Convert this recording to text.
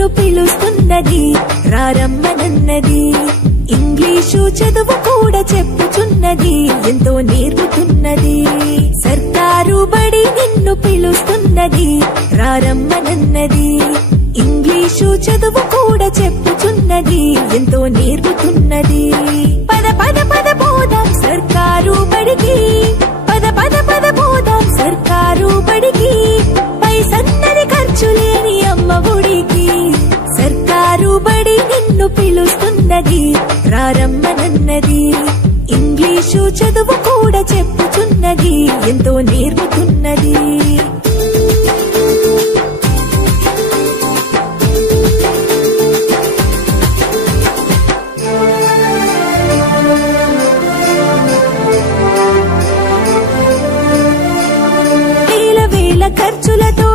నిన్ను పిలుస్తున్నది రారమ్మనన్నది ఇంగ్లీషు చదువు కూడా చెప్పుచున్నది ఎంతో నేర్పుతున్నది సర్కారు బడి నిన్ను పిలుస్తున్నది రారమ్మనన్నది ఇంగ్లీషు చదువు కూడా చెప్పుచున్నది ఎంతో నేర్పుతున్నది పద పద పద పోదాం సర్కారు బడికి పద పద పద పోదాం సర్కారు బడికి పైసన్నది ఖర్చు లేని అమ్మ ఒడికి సర్కారు బడి నిన్ను పిలుస్తున్నది రారమ్మనన్నది ఇంగ్లీషు చదువు కూడా చెప్పుచున్నది ఎంతో నేర్పుతున్నది ఖర్చులతో